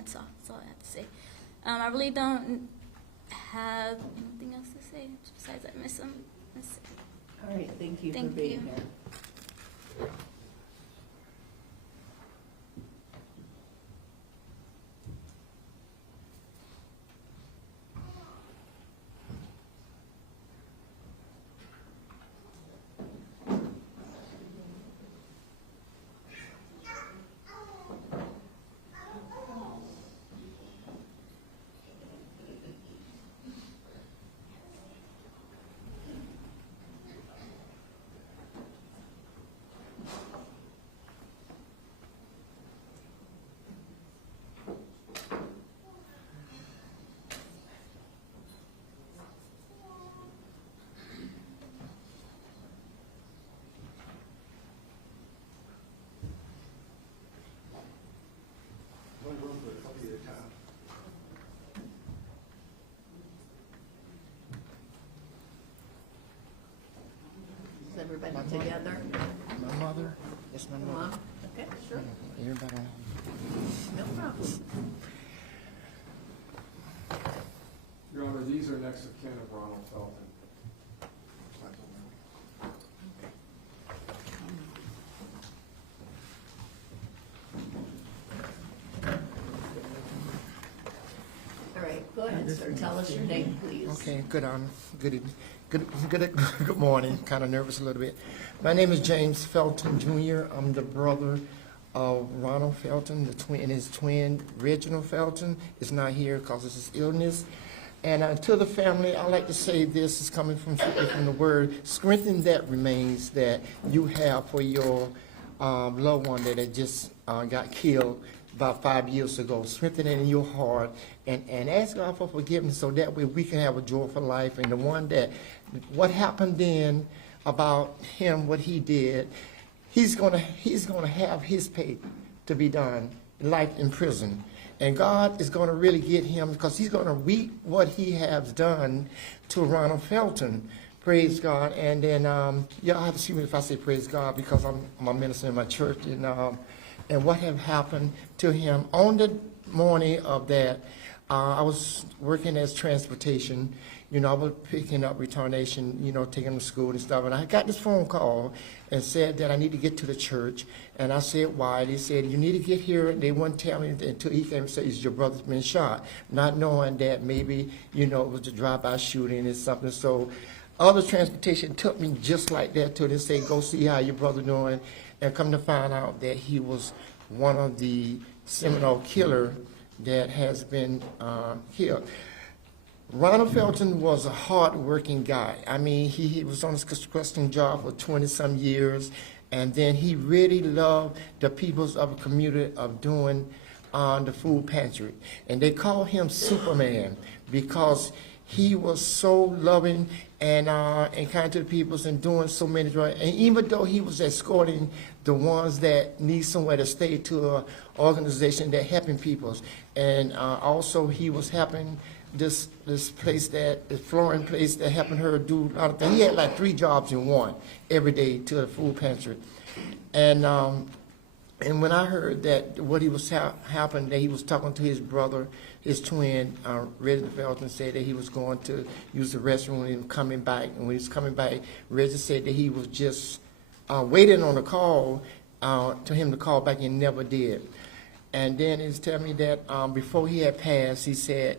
That's all I have to say. I really don't have anything else to say besides I miss him. All right, thank you for Thank being you. here. Is everybody together? My mother? Yes, my mother. Mom? Okay, sure. Everybody. No problem. Your Honor, these are next of kin of Ronald Felton. All right, go ahead, sir. Tell us your name, please. Okay, good honor. Good morning. Kind of nervous a little bit. My name is James Felton Jr. I'm the brother of Ronald Felton, the twin, and his twin, Reginald Felton, is not here because of his illness. And to the family, I like to say this is coming from the word, strengthen that remains that you have for your loved one that had just got killed about 5 years ago. Strengthen it in your heart and ask God for forgiveness so that way we can have a joyful life. And the one that, what happened then about him, what he did, he's gonna have his pay to be done, life in prison. And God is going to really get him because he's going to reap what he has done to Ronald Felton. Praise God. And then y'all have to see me if I say praise God because I'm a minister in my church. And what have happened to him on the morning of that, I was working as transportation. I was picking up retardation, taking them to school and stuff. And I got this phone call and said that I need to get to the church. And I said, why? They said, you need to get here. They wouldn't tell me until he came and said, your brother's been shot. Not knowing that maybe, it was a drive-by shooting or something. So other transportation took me just like that till they say, go see how your brother doing. And come to find out that he was one of the Seminole killer that has been killed. Ronald Felton was a hard-working guy. I mean, he was on his construction job for 20-some years, and then he really loved the peoples of the community of doing the food pantry. And they call him Superman because he was so loving and kind to the peoples and doing so many drugs. And even though he was escorting the ones that need somewhere to stay to an organization that helping peoples, and also he was helping this place this flooring place that helping her do a lot of things. He had like 3 jobs in one every day to the food pantry. And when I heard that what he was happened, that he was talking to his brother, his twin, Reggie Felton, said that he was going to use the restroom and he was coming back. And when he was coming back, Reggie said that he was just waiting on a call to him to call back and never did. And then he's telling me that before he had passed, he said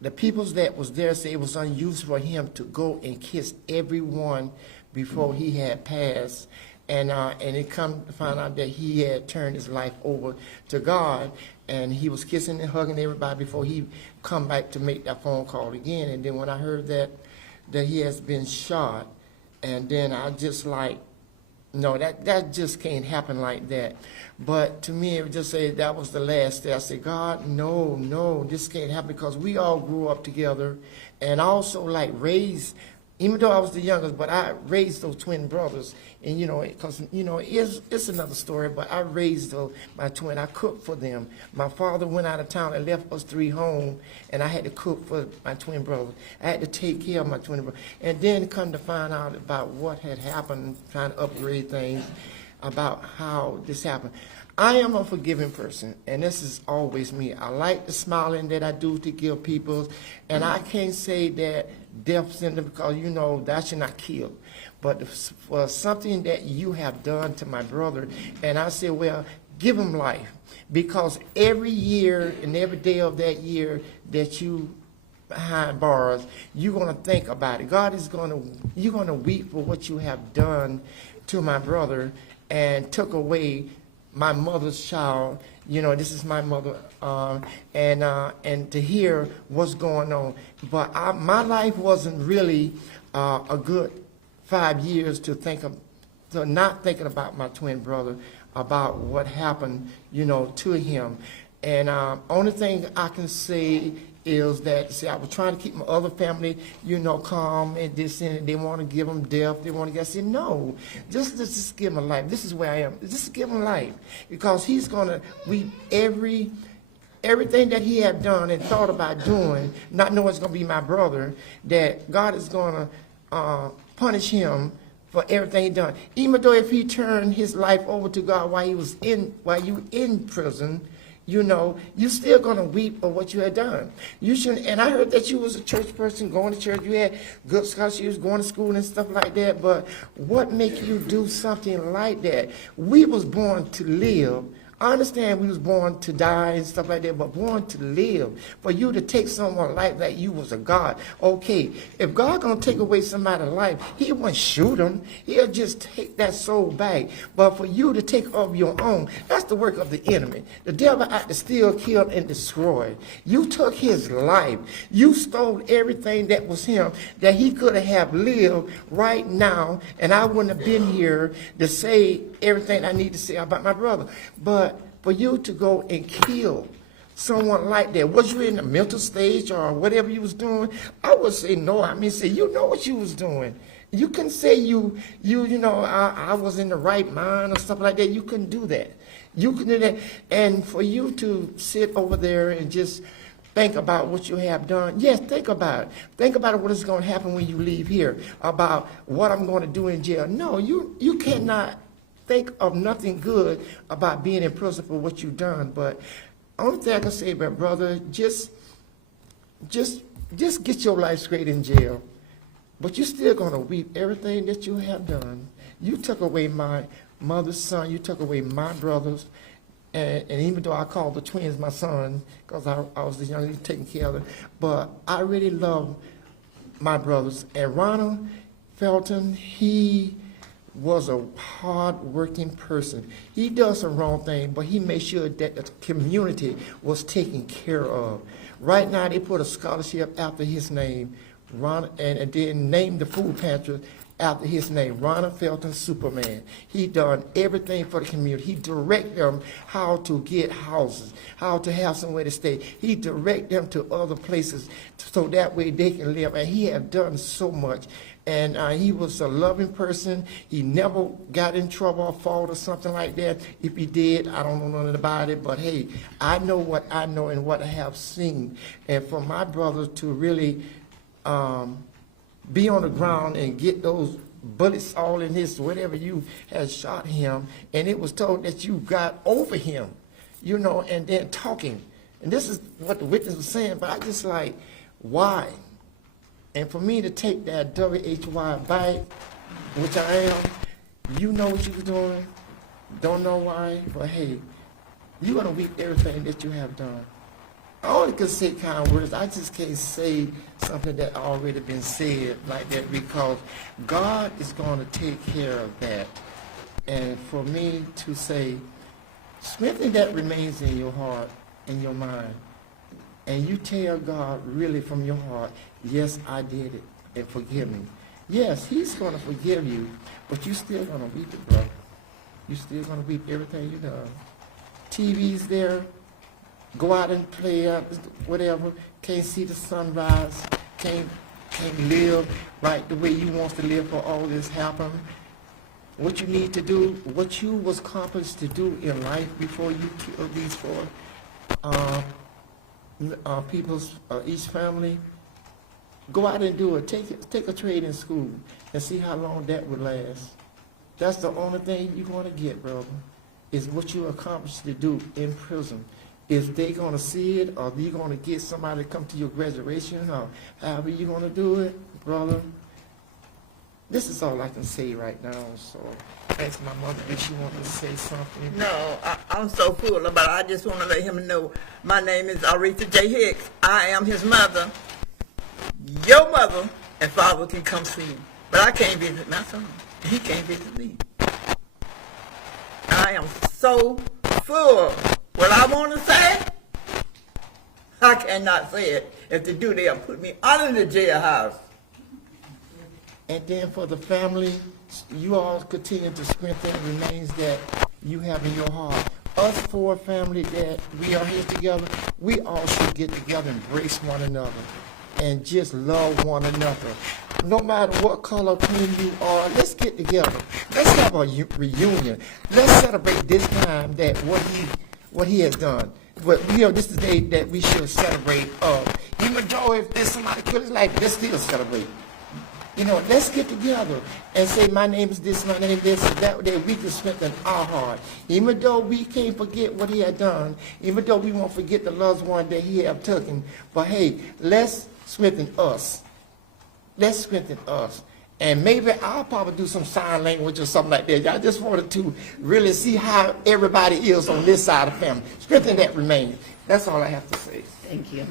the peoples that was there said it was unusual for him to go and kiss everyone before he had passed. And it come to find out that he had turned his life over to God, and he was kissing and hugging everybody before he come back to make that phone call again. And then when I heard that he has been shot, and then I just like, no, that just can't happen like that. But to me, it would just say that was the last day. I said, God, no, this can't happen because we all grew up together, and also like raised. Even though I was the youngest, but I raised those twin brothers, and because it's another story. But I raised my twin. I cooked for them. My father went out of town and left us 3 home, and I had to cook for my twin brothers. I had to take care of my twin brothers, and then come to find out about what had happened, trying to upgrade things, about how this happened. I am a forgiving person, and this is always me. I like the smiling that I do to give people, and I can't say that death sentence because, you know, that should not kill. But for something that you have done to my brother, and I say, well, give him life. Because every year and every day of that year that you behind bars, you're going to think about it. You're going to weep for what you have done to my brother and took away my mother's child. You know, this is my mother, and to hear what's going on. But my life wasn't really a good 5 years to not thinking about my twin brother, about what happened, you know, to him. And only thing I can say is that, see, I was trying to keep my other family, you know, calm and this and they want to give them death. They want to get, I said, no, just give him a life. This is where I am. Just give him life. Because he's going to weep everything that he had done and thought about doing, not knowing it's going to be my brother, that God is going to punish him for everything he done. Even though if he turned his life over to God while you in prison, you know, you still gonna weep for what you had done. You shouldn't. And I heard that you was a church person, going to church. You had good scholarships, going to school and stuff like that. But what make you do something like that? We was born to live. I understand we was born to die and stuff like that, but born to live. For you to take someone life like you was a God. Okay, if God gonna take away somebody's life, he won't shoot them. He'll just take that soul back. But for you to take of your own, that's the work of the enemy. The devil out to steal, kill, and destroy. You took his life. You stole everything that was him, that he could have lived right now, and I wouldn't have been here to say everything I need to say about my brother. But for you to go and kill someone like that, was you in a mental stage or whatever you was doing? I would say no. I mean, say, you know what you was doing. You couldn't say you know, I was in the right mind or stuff like that. You couldn't do that. You couldn't do that. And for you to sit over there and just think about what you have done. Yes, think about it. Think about what is going to happen when you leave here, about what I'm going to do in jail. No, you cannot think of nothing good about being in prison for what you've done. But only thing I can say, my brother, just get your life straight in jail. But you're still going to weep everything that you have done. You took away my mother's son. You took away my brothers. And even though I called the twins my son, because I was the youngest taking care of them, but I really love my brothers. And Ronald Felton, he was a hard-working person. He does some wrong thing, but he made sure that the community was taken care of. Right now, they put a scholarship after his name, and then named the food pantry after his name, Ronald Felton Superman. He done everything for the community. He direct them how to get houses, how to have somewhere to stay. He direct them to other places so that way they can live. And he have done so much. And he was a loving person. He never got in trouble or fault or something like that. If he did, I don't know nothing about it. But hey, I know what I know and what I have seen. And for my brother to really be on the ground and get those bullets all in his, whatever you had shot him, and it was told that you got over him, you know, and then talking. And this is what the witness was saying, but I just like, why? And for me to take that WHY bite, which I am, you know what you was doing, don't know why, but hey, you're going to weep everything that you have done. I only can say kind words. I just can't say something that already been said like that, because God is going to take care of that. And for me to say, something that remains in your heart, in your mind, and you tell God really from your heart, yes, I did it, and forgive me. Yes, he's going to forgive you, but you still going to weep it, bro. You still going to weep everything you done. TV's there. Go out and play out, whatever. Can't see the sunrise. Can't live right the way you want to live for all this happen. What you need to do, what you was accomplished to do in life before you killed these four each family, go out and do it. Take a trade in school and see how long that would last. That's the only thing you're going to get, brother. is what you accomplished to do in prison. Is they gonna see it, or you gonna get somebody to come to your graduation, or however you gonna do it, brother? This is all I can say right now, so ask my mother if she wants to say something. No, I'm so full about it. I just want to let him know my name is Aretha J. Hicks. I am his mother. Your mother and father can come see him, but I can't visit my son. He can't visit me. I am so full. What I want to say, I cannot say it. If they do, they'll put me under the jailhouse. And then for the family, you all continue to strengthen the remains that you have in your heart. Us four family that we are here together, we all should get together and embrace one another and just love one another. No matter what color cream you are, let's get together. Let's have a reunion. Let's celebrate this time that what he has done. But this is the day that we should celebrate. Even though if there's somebody killed his life, let's still celebrate. Let's get together and say, my name is this, my name is this, and that way we can strengthen our heart. Even though we can't forget what he had done, even though we won't forget the loved one that he had taken, but hey, let's strengthen us. Let's strengthen us. And maybe I'll probably do some sign language or something like that. I just wanted to really see how everybody is on this side of the family. Strengthen that remains. That's all I have to say. Thank you.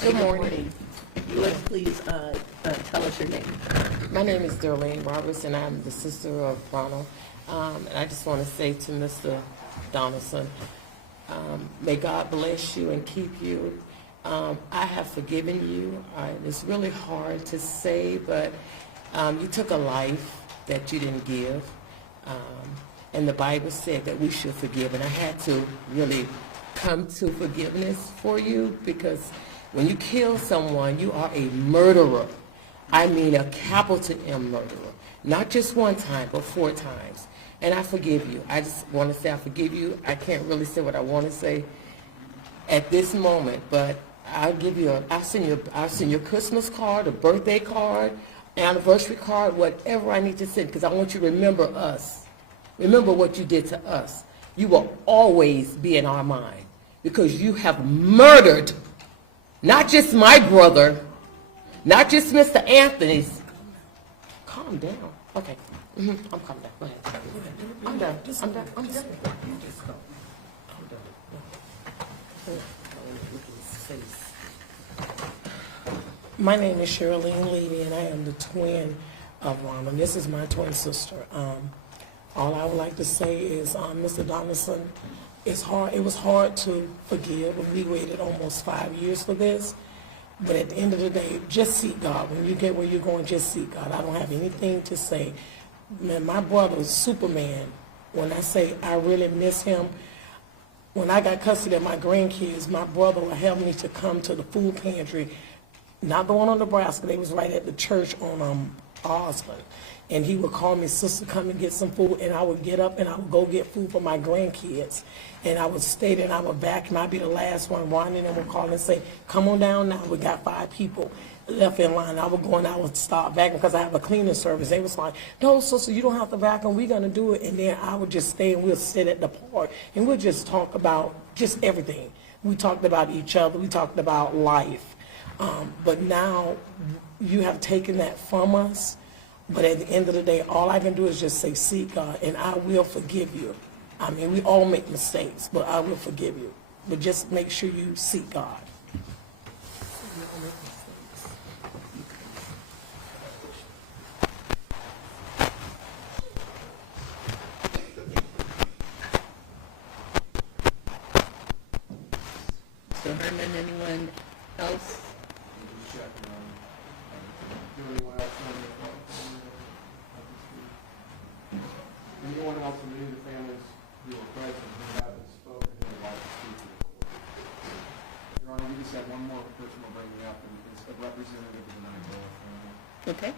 Good morning. Let's please tell us your name. My name is Darlene Roberts, and I'm the sister of Ronald. And I just want to say to Mr. Donaldson, may God bless you and keep you. I have forgiven you. It's really hard to say, but you took a life that you didn't give. And the Bible said that we should forgive. And I had to really come to forgiveness for you, because when you kill someone, you are a murderer. I mean a capital M murderer. Not just one time, but 4 times. And I forgive you. I just want to say I forgive you. I can't really say what I want to say at this moment, but I'll send you a Christmas card, a birthday card, anniversary card, whatever I need to send, because I want you to remember us. Remember what you did to us. You will always be in our mind, because you have murdered not just my brother, not just Mr. Anthony's. Calm down. Okay. I'm calm down. Go ahead. I'm done. I'm done. I'm done. My name is Shirlene Levy, and I am the twin of Ronald. This is my twin sister. All I would like to say is, Mr. Donaldson, it's hard. It was hard to forgive, and we waited almost 5 years for this. But at the end of the day, just seek God. When you get where you're going, just seek God. I don't have anything to say. Man, my brother was Superman. When I say I really miss him, when I got custody of my grandkids, my brother would help me to come to the food pantry, not the one on Nebraska. They was right at the church on Osmond. And he would call me, sister, come and get some food. And I would get up and I would go get food for my grandkids. And I would stay there and I would vacuum. I'd be the last one. Ron and them would call and say, come on down now. We got 5 people left in line. I would go and I would start vacuuming because I have a cleaning service. They was like, no, sister, you don't have to vacuum. We're going to do it. And then I would just stay and we'll sit at the park and we'll just talk about just everything. We talked about each other. We talked about life. But now you have taken that from us. But at the end of the day, all I can do is just say, seek God, and I will forgive you. I mean, we all make mistakes, but I will forgive you. But just make sure you seek God. So Herman, anyone else Okay.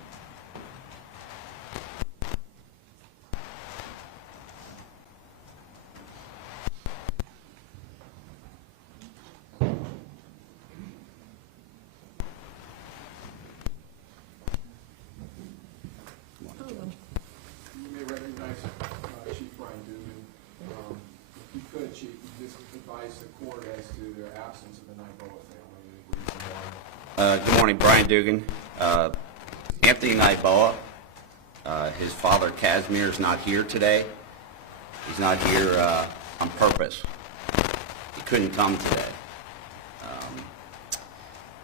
You may recognize Chief Brian Dugan. If you could, Chief, just advise the court as to the absence of the Naiboa family. Any reason why? Good morning, Brian Dugan. Anthony Naiboa, his father Casimir is not here today. He's not here on purpose. He couldn't come today.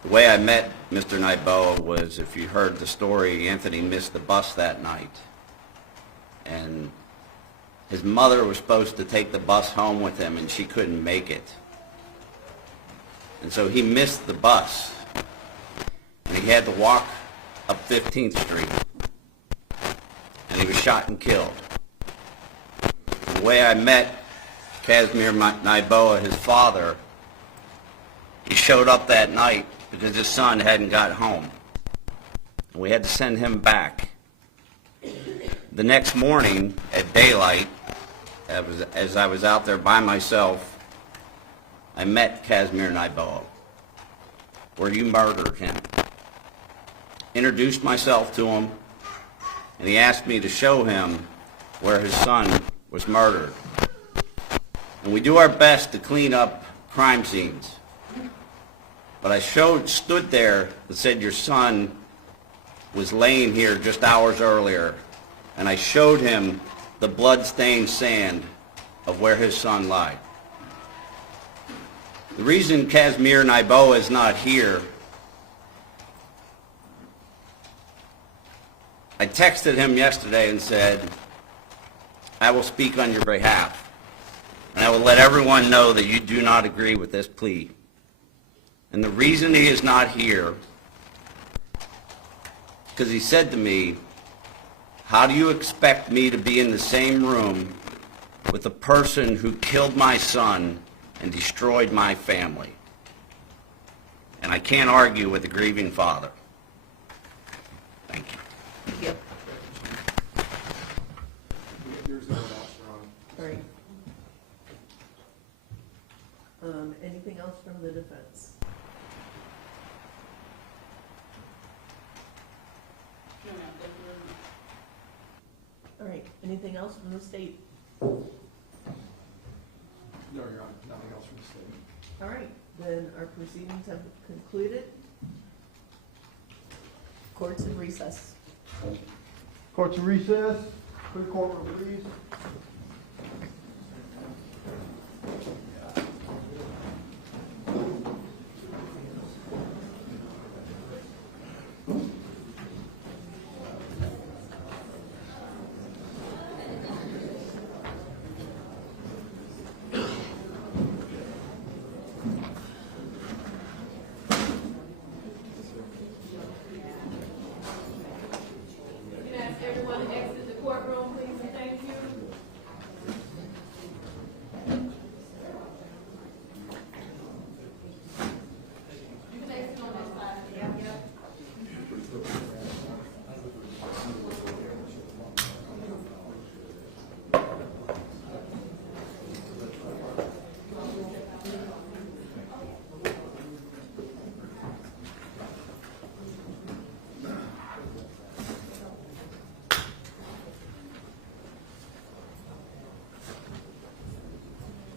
The way I met Mr. Naiboa was, if you heard the story, Anthony missed the bus that night. And his mother was supposed to take the bus home with him, and she couldn't make it. And so he missed the bus. And he had to walk up 15th Street. And he was shot and killed. And the way I met Casimir Naiboa, his father, he showed up that night because his son hadn't got home. And we had to send him back. The next morning at daylight, as I was out there by myself, I met Casimir Naiboa, where you murdered him. Introduced myself to him, and he asked me to show him where his son was murdered. And we do our best to clean up crime scenes. But I stood there and said, your son was laying here just hours earlier, and I showed him the blood-stained sand of where his son lied. The reason Casimir Naiboa is not here, I texted him yesterday and said, I will speak on your behalf, and I will let everyone know that you do not agree with this plea. And the reason he is not here, because he said to me, how do you expect me to be in the same room with the person who killed my son and destroyed my family? And I can't argue with a grieving father. Thank you. Thank you. There's no one else, Your Honor. All right. Anything else from the defense? All right, anything else from the state? No, Your Honor, nothing else from the statement. All right, then our proceedings have concluded. Court's in recess. Court's in recess. Clear courtroom, please. Everyone exit the courtroom, please, and thank you. You can exit on this side. Yeah.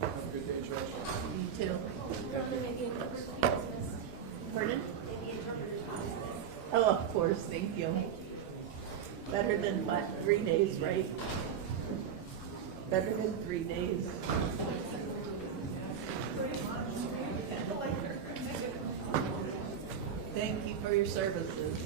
Have a good day, Judge. You too. Pardon? Oh, of course, thank you. Better than what, 3 days, right? Better than 3 days. Thank you for your services.